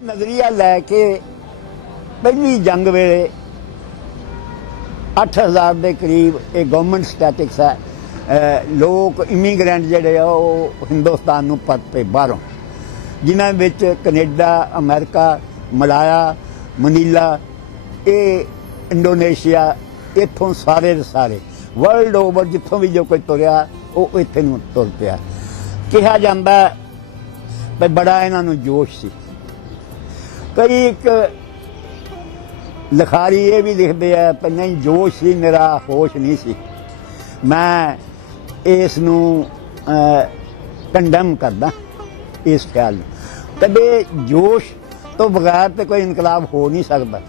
नजरिया लैके पहली जंग वेले 8000 के करीब एक गवर्नमेंट स्टैटिक्स है। लोग इमीग्रेंट जिहड़े आ हिंदुस्तान नूं परते बाहरों, जिन्हां विच कनेडा, अमेरिका, मलाया, मनीला, ये इंडोनेशिया, इत्थों सारे दे सारे वर्ल्ड ओवर जित्थों भी जो कोई तुरिया वो इत्थे नूं तुर पिया। कहा जांदा भी बड़ा इन्हां नूं जोश सी। कई एक लिखारी ये भी लिखते हैं कि नहीं जोश सी, मेरा होश नहीं सी। मैं इस कंडम करदा इस ख्याल में। कदे जोश तो बगैर तो कोई इनकलाब हो नहीं सकता,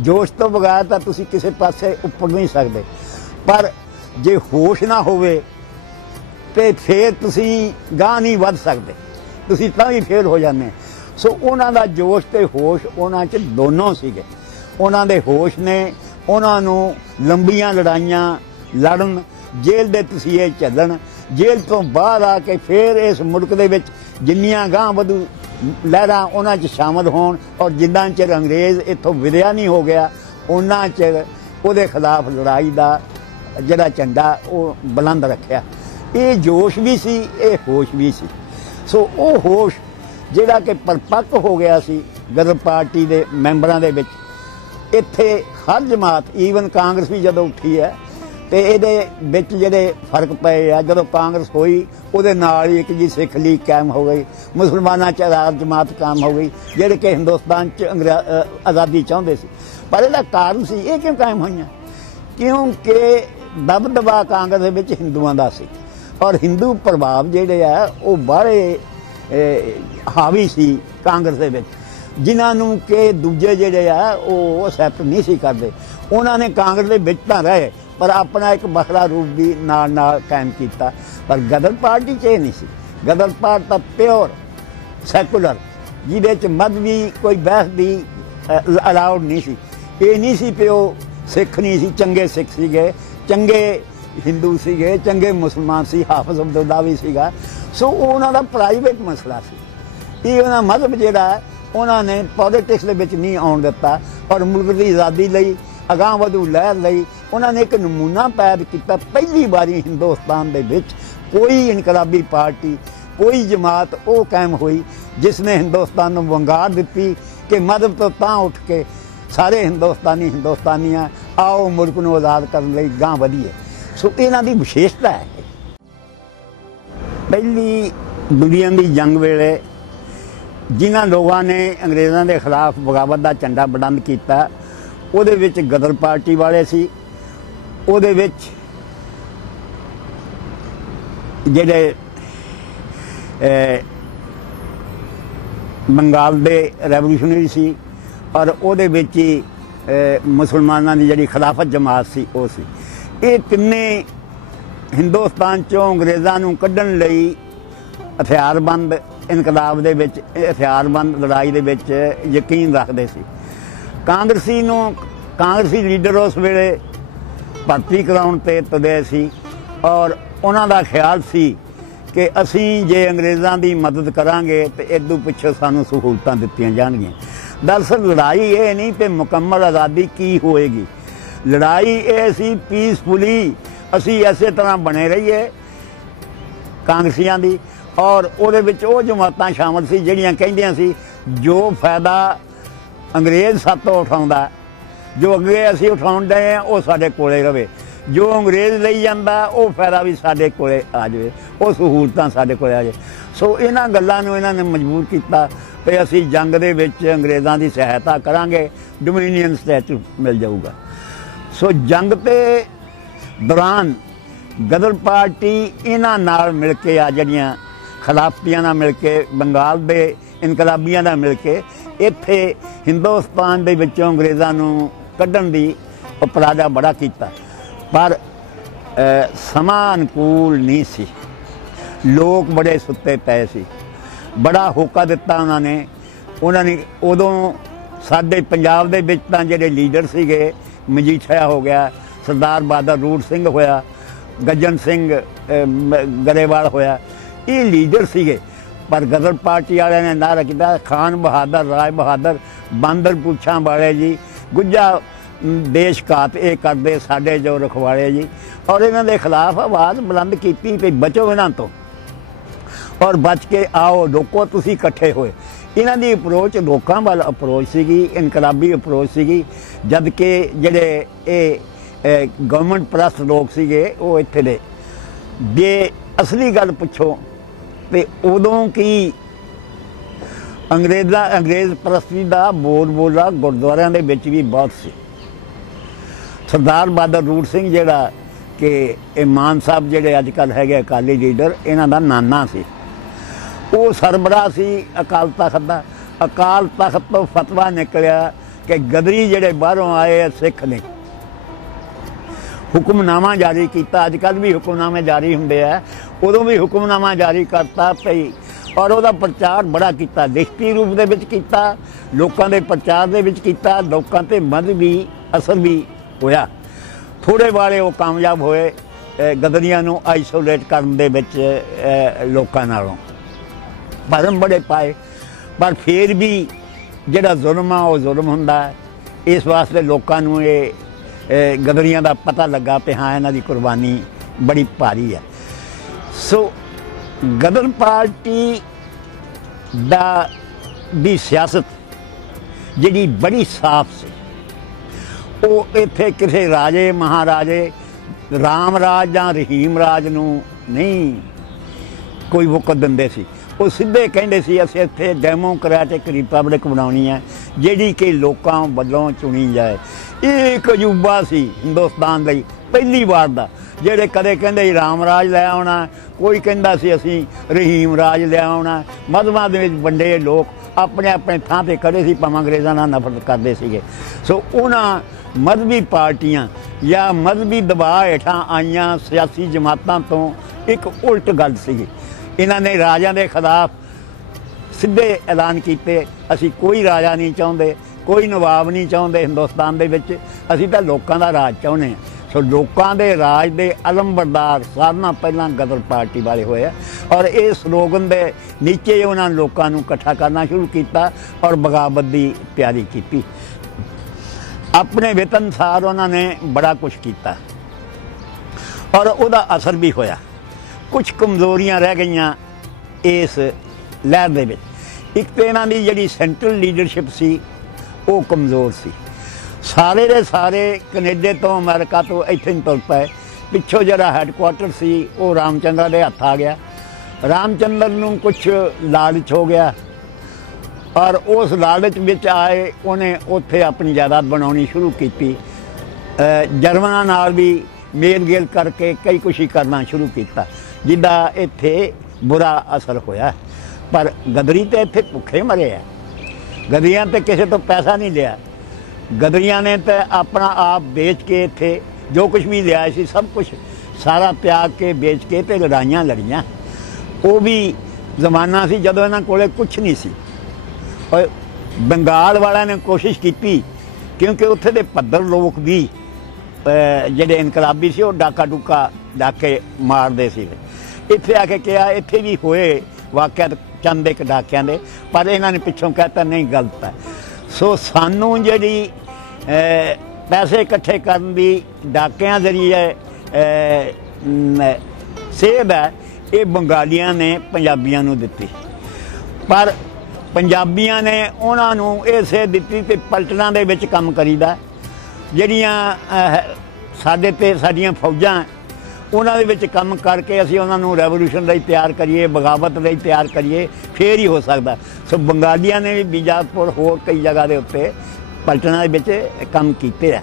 जोश तो बगैर तो तुसी किसी पासे उपर नहीं सकते, पर जे होश ना होवे तो फिर तुसी गांह नहीं वध सकते, तुसी तां भी फेल हो जाते। सो उन्हां दा जोश ते होश उन्हां च दोनों सीगे। उन्हां दे होश ने उन्हां नूं लंबियां लड़ाइयां लड़न, जेल दे तसीहे झल्लण, जेल तो बाहर आके फिर इस मुल्क दे विच जिन्नियां गांह वधू लहरां उन्हां च शामिल होण, और जिन्ना चिर अंग्रेज़ इत्थों विदया नहीं हो गया उन्ना चिर उहदे खिलाफ लड़ाई दा जिहड़ा झंडा वो बुलंद रखिया। ये जोश भी सी, ये होश भी सी। सो वो होश जिहड़ा कि परिपक्व हो गया सी गदर पार्टी दे मैंबरां दे विच। इत्थे हर जमात ईवन कांग्रेस भी जदों उठी है तो ये जिहड़े फर्क पे आ, जदों कांग्रेस होई उहदे नाल ही एक जी सिख लीग कायम हो गई, मुसलमानां च आज़ाद जमात कायम हो गई, जिहड़े कि हिंदुस्तान च आज़ादी चाहुंदे सी। पर इहदा कारण सी ये क्यों कायम होईयां? क्योंकि दबदबा कांग्रेस दे विच हिंदुआं दा सी, और हिंदू प्रभाव जिहड़े आ वो बाहरे हावी सी कांग्रेस दे विच, जिन्हां नूं कि दूजे जिहड़े आ वो एक्सैप्ट नहीं सी करदे। उन्हां ने कांग्रेस दे विच तां रहे पर अपना एक बखरा रूप भी नाल नाल कायम किया। पर गदर पार्टी च नहीं सी। गदर पार्टी तो प्योर सैकुलर, जिहदे च मजहबी कोई बहस भी अलाउड नहीं सी। ये नहीं सी पिओ सिख नहीं सी, चंगे सिख सीगे, चंगे हिंदू सीगे, चंगे मुसलमान सी, हाफिज अब्दुल्ला भी सीगा। सो उन्हां दा प्राइवेट मसला सी। ये उन्हां मजहब जिहड़ा उन्होंने पॉलिटिक्स दे विच नहीं आउण दिता, और मुल्क की आज़ादी लई अगाह वधू लहर लई उन्होंने एक नमूना पैदा किया। पहली बारी हिंदुस्तान दे विच कोई इनकलाबी पार्टी, कोई जमात वो कायम हुई जिसने हिंदुस्तान नूं वंगार दिती कि मजहब तो तां उठ के सारे हिंदुस्तानियां आओ मुल्क नूं आज़ाद करन लई गांह वधीए। सो इन्हां दी विशेषता है। पहली दुनिया की जंग वेले जिन्हां लोगों ने अंग्रेज़ों के खिलाफ बगावत का झंडा बुलंद किया, उहदे विच गदर पार्टी वाले सी, उहदे विच जिहड़े बंगाल दे रेवोल्यूशनरी सी, और उहदे विच ही मुसलमानां दी जिहड़ी खिलाफत जमात सी वो सी। ये तिन्ने हिंदुस्तान चों अंग्रेज़ां नूं कड्ढण लई हथियारबंद इनकलाब दे विच, हथियारबंद लड़ाई दे विच यकीन रखते सी। कांग्रेसी लीडर उस वेले भर्ती कराउण ते तुले सी, और उन्हां दा ख्याल सी कि असीं जे अंग्रेज़ां दी मदद करांगे तो इदों पिछों सानूं सहूलतां दित्तियां जाणगीआं। दरअसल लड़ाई ये नहीं कि मुकम्मल आज़ादी की होएगी, लड़ाई ये सी पीसफुली असीं इसे तरह बने रहीए कांग्रेसियां दी, और उहदे विच वो जमातां शामिल सी जिहड़ियां कहिंदियां सी जो फायदा अंग्रेज़ सातों उठाउंदा, जो अगे असीं उठाउण डए हैं वो साडे कोले रवे, जो अंग्रेज़ लई जांदा वो फायदा भी साडे कोले आ जाए, वो सहूलतां साडे कोले आ जाए। सो इन्हां गल्लां नूं इन्हां ने मजबूर किया कि असीं जंग दे विच अंग्रेज़ां दी सहायता करांगे, डोमिनियन स्टैचू मिल जाऊगा। सो जंग ते दौरान गदर पार्टी इन्हां नाल मिल के आ जिहड़ियां खिलाफतियां नाल मिल के, बंगाल दे इनकलाबियां नाल मिल के इत्थे हिंदुस्तान दे विचों अंग्रेज़ां नूं कड्ढण दी उपराजा बड़ा कीता, पर समां अनुकूल नहीं सी। लोग बड़े सुत्ते पए सी। बड़ा होका दिता उन्होंने उदों साडे पंजाब दे विच तां जिहड़े लीडर सीगे, मजीठिया हो गया, सरदार बहादुर रूट सिंह होया, गज्जन सिंह गरेवाल होया, ये लीडर सीगे। पर गदर पार्टी वाले ने नारा किया खान बहादुर राय बहादुर बांदर पुछां वाले जी गुज्जा देश घात ये करते साडे जो रखवाले जी। और इन्हों के खिलाफ आवाज़ बुलंद की भी बचो इन्हों तो और बच के आओ लोगों तुसी इकट्ठे होए। इन्हों की अप्रोच लोगों वाल अप्रोच सी इनकलाबी अप्रोच सी जबकि जेडे ये गवर्नमेंट परस्त लोग सीगे वो इत्थे दे जे असली गल पुछो तो उदों की अंग्रेज़ परस्ती का बोल बोला गुरुद्वारियां दे विच भी बहुत सी। सरदार बहादुर रूट सिंह जिहड़ा कि मान साहब जिहड़े अजकल है अकाली लीडर इन्हां दा नाना सी वो सरबराह सी अकाल तख्त दा। अकाल तख्त तो फतवा निकलिया कि गदरी जिहड़े बाहरों आए सिख ने हुक्मनामा जारी किया। अजकल भी हुक्मनामे जारी होंदे आ उदों भी हुक्मनामा जारी करता पई और वह प्रचार बड़ा किया लिखती रूप दे विच किया लोकां दे प्रचार दे विच किया लोकां ते मजहबी असर भी होया। थोड़े बारे वो कामयाब होए गदरियां नूं आइसोलेट करन दे विच लोकां नालों भरम बड़े पाए पर फिर भी जिहड़ा जुल्म आ वो जुल्म हुंदा है। इस वास्ते लोकां नूं ये गदरियां दा पता लगा कि हाँ इन्हां दी कुर्बानी बड़ी भारी है। सो गदर पार्टी दा दी सियासत जिहड़ी बड़ी साफ सी वो इत्थे किसी राजे महाराजे राम राज या रहीम राज नूं नहीं कोई वक़्त दिंदे सी। वो सीधे कहंदे सी असीं इत्थे डेमोक्रेटिक रिपब्लिक बनाउणी है जिहड़ी कि लोकां वल्लों चुनी जाए। ये एक अजूबा सी हिंदुस्तान लई पहली बार दा। ਜਿਹੜੇ कदे कहते राम राज लै आउणा कोई कहता सी असीं रहीम राज लै आउणा। मजहबां दे विच वंडे लोक अपने अपने थां ते खड़े सी भावें अंग्रेज़ां नाल नफरत करदे सीगे। सो उन्हां मजहबी पार्टियां या मजहबी दबाव हेठां आईयां सियासी जमातां तो एक उल्ट गल सी। इन्हां ने राजां दे खिलाफ सीधे ऐलान किए असीं कोई राजा नहीं चाहुंदे कोई नवाब नहीं चाहुंदे हिंदुस्तान दे विच असीं तां लोकां दा राज चाहुंदे हां। सो लोकां दे राज दे अलंबरदार सारे नाल पहलां गदर पार्टी वाले होए और इस स्लोगन दे नीचे उन्होंने लोगों को इकट्ठा करना शुरू किया और बगावत की तैयारी की। अपने वेतन अनुसार उन्होंने बड़ा कुछ किया और उसका असर भी होया। कुछ कमजोरियां रह गईयां इस लहर दे विच। एक तो इन्हां दी जिहड़ी सेंट्रल लीडरशिप सी वो कमज़ोर सी। सारे दे सारे कनेडे तो अमेरिका तो इत्थे तुर पे पिछों जरा हैडकुआटर सी वो रामचंद्र के हथ आ गया। रामचंद्र नूं कुछ लालच हो गया और उस लालच विच आए उन्हें उत्थे अपनी जायदाद बनानी शुरू की। जर्मनां नाल भी मेल गेल करके कई कुछ ही करना शुरू किया जिदा इत्थे बुरा असर होया। पर गदरी तो इत्थे भुखे मरे है। गदरियां तो किसी तो पैसा नहीं लिया। गदरियां ने तो अपना आप बेच के इत्थे जो कुछ भी लिया सी सब कुछ सारा त्याग के बेच के तो लड़ाइयाँ लड़ियाँ। वो भी जमाना सी जदों इन्हां कोले कुछ नहीं सी। और बंगाल वाला ने कोशिश की क्योंकि उत्थे दे पद्धर लोग भी जिहड़े इनकलाबी सी वो डाका डूका डाके मारदे सी। इत्थे आके कहा इत्थे भी होए वाकया चंद एक डाकियां दे पर इन्हां ने पिछों कहता नहीं गलत है। सो सानू जिहड़ी पैसे इकट्ठे करन दी डाकियां जरिए सेध है ये बंगालियां ने पंजाबियां नूं दित्ती। पर पंजाबियां ने उन्हां नूं ये सेध दित्ती ते पलटना दे विच काम करीदा। जिहड़ियां साडे ते साडीआं फौजां उन्हां दे विच काम करके असीं उन्हां नूं रैवोल्यूशन लई तैयार करिए बगावत लई तैयार करिए फिर ही हो सकदा। सो बंगालियां ने भी बीजापुर होर कई जगह दे उत्ते पलटना दे विच काम कीते है।